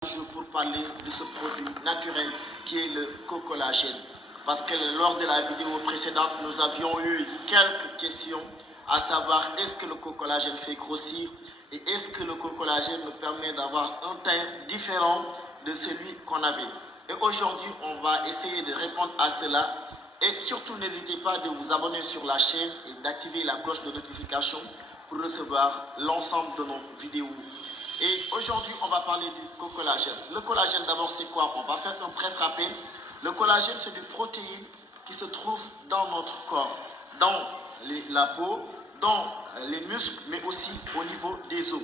Pour parler de ce produit naturel qui est le cocollagène. Parce que lors de la vidéo précédente, nous avions eu quelques questions à savoir est-ce que le cocollagène fait grossir et est-ce que le cocollagène nous permet d'avoir un teint différent de celui qu'on avait. Et aujourd'hui, on va essayer de répondre à cela. Et surtout, n'hésitez pas de vous abonner sur la chaîne et d'activer la cloche de notification pour recevoir l'ensemble de nos vidéos. Et aujourd'hui, on va parler du cocollagène. Le collagène, d'abord, c'est quoi? On va faire un bref rappel. Le collagène, c'est des protéines qui se trouvent dans notre corps, dans la peau, dans les muscles, mais aussi au niveau des os.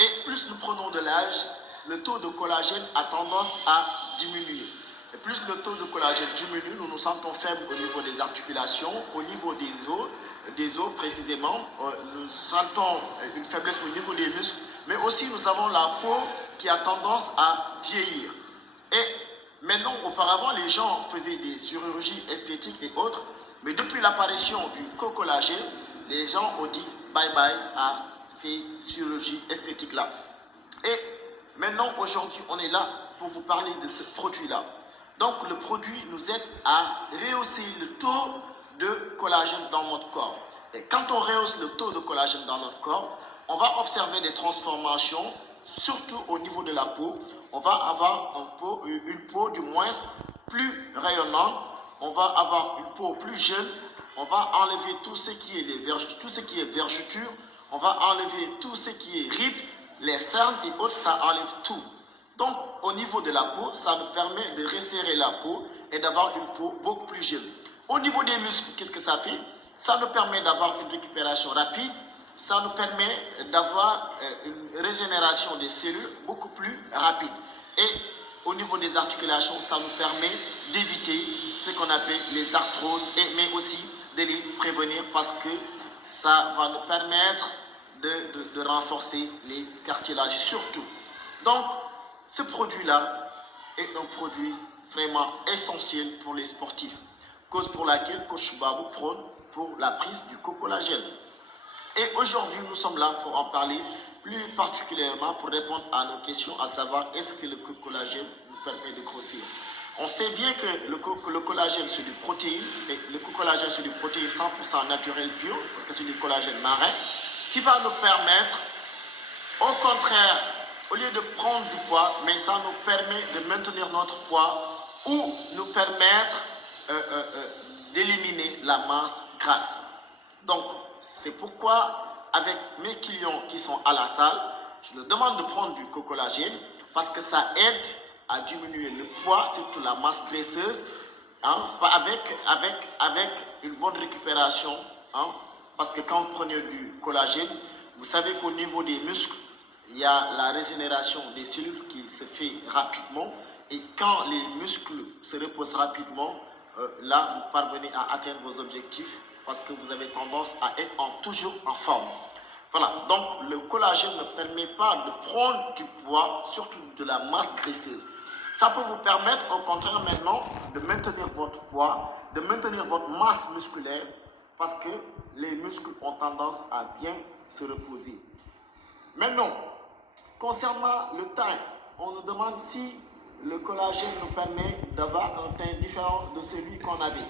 Et plus nous prenons de l'âge, le taux de collagène a tendance à diminuer. Et plus le taux de collagène diminue, nous nous sentons faibles au niveau des articulations, au niveau des os précisément. Nous sentons une faiblesse au niveau des muscles, mais aussi nous avons la peau qui a tendance à vieillir. Et maintenant, auparavant, les gens faisaient des chirurgies esthétiques et autres, mais depuis l'apparition du cocollagène, les gens ont dit bye-bye à ces chirurgies esthétiques-là. Et maintenant, aujourd'hui, on est là pour vous parler de ce produit-là. Donc, le produit nous aide à rehausser le taux de collagène dans notre corps. Et quand on rehausse le taux de collagène dans notre corps, on va observer des transformations, surtout au niveau de la peau. On va avoir une peau du moins plus rayonnante, on va avoir une peau plus jeune, on va enlever tout ce qui est vergeture, on va enlever tout ce qui est rides, les cernes et autres, ça enlève tout. Donc, au niveau de la peau, ça nous permet de resserrer la peau et d'avoir une peau beaucoup plus jeune. Au niveau des muscles, qu'est-ce que ça fait? Ça nous permet d'avoir une récupération rapide, ça nous permet d'avoir une régénération des cellules beaucoup plus rapide. Et au niveau des articulations, ça nous permet d'éviter ce qu'on appelle les arthroses, mais aussi de les prévenir parce que ça va nous permettre de renforcer les cartilages surtout. Donc, ce produit-là est un produit vraiment essentiel pour les sportifs, cause pour laquelle Coach Babou prône pour la prise du cocollagène. Et aujourd'hui, nous sommes là pour en parler plus particulièrement pour répondre à nos questions, à savoir est-ce que le cocollagène nous permet de grossir. On sait bien que le collagène, c'est du protéine, et le cocollagène, c'est du protéine 100% naturel bio, parce que c'est du collagène marin, qui va nous permettre, au contraire, au lieu de prendre du poids, mais ça nous permet de maintenir notre poids ou nous permettre d'éliminer la masse grasse. Donc, c'est pourquoi, avec mes clients qui sont à la salle, je leur demande de prendre du cocollagène parce que ça aide à diminuer le poids, surtout la masse graisseuse, hein, avec une bonne récupération. Hein, parce que quand vous prenez du collagène, vous savez qu'au niveau des muscles, il y a la régénération des cellules qui se fait rapidement. Et quand les muscles se reposent rapidement, là, vous parvenez à atteindre vos objectifs parce que vous avez tendance à être toujours en forme. Voilà, donc le collagène ne permet pas de prendre du poids, surtout de la masse graisseuse. Ça peut vous permettre au contraire maintenant de maintenir votre poids, de maintenir votre masse musculaire parce que les muscles ont tendance à bien se reposer. Maintenant, concernant le teint, on nous demande si le collagène nous permet d'avoir un teint différent de celui qu'on avait.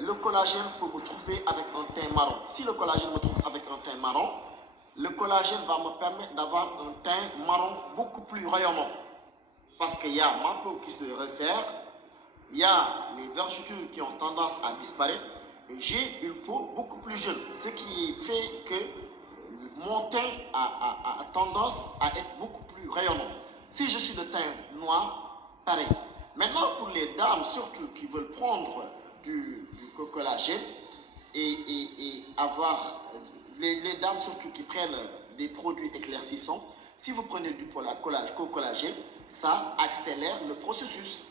Le collagène peut me trouver avec un teint marron. Si le collagène me trouve avec un teint marron, le collagène va me permettre d'avoir un teint marron beaucoup plus rayonnant. Parce qu'il y a ma peau qui se resserre, il y a les vergetures qui ont tendance à disparaître, et j'ai une peau beaucoup plus jeune. Ce qui fait que mon teint a tendance à être beaucoup plus rayonnant. Si je suis de teint noir, pareil. Maintenant, pour les dames surtout qui veulent prendre du cocollagène et avoir, les dames surtout qui prennent des produits éclaircissants, si vous prenez du cocollagène, ça accélère le processus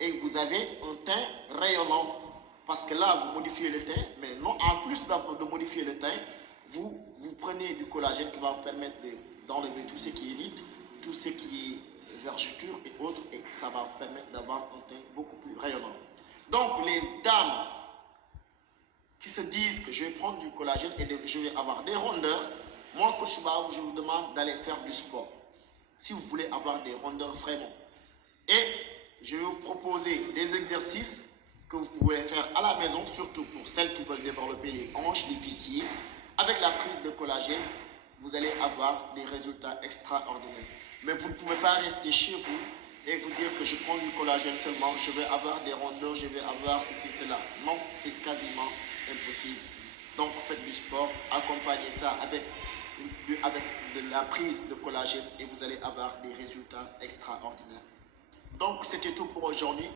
et vous avez un teint rayonnant. Parce que là, vous modifiez le teint, mais non, en plus de modifier le teint, vous prenez du collagène qui va vous permettre d'enlever tout ce qui est ride, tout ce qui est vergeture et autres, et ça va vous permettre d'avoir un teint beaucoup plus rayonnant. Donc, les dames qui se disent que je vais prendre du collagène et je vais avoir des rondeurs, moi, Coach Babou, je vous demande d'aller faire du sport. si vous voulez avoir des rondeurs vraiment. Et je vais vous proposer des exercices que vous pouvez faire à la maison, surtout pour celles qui veulent développer les hanches, les fessiers. Avec la prise de collagène, vous allez avoir des résultats extraordinaires. Mais vous ne pouvez pas rester chez vous et vous dire que je prends du collagène seulement, je vais avoir des rondeurs, je vais avoir ceci, cela. Non, c'est quasiment impossible. Donc faites du sport, accompagnez ça avec de la prise de collagène et vous allez avoir des résultats extraordinaires. Donc c'était tout pour aujourd'hui.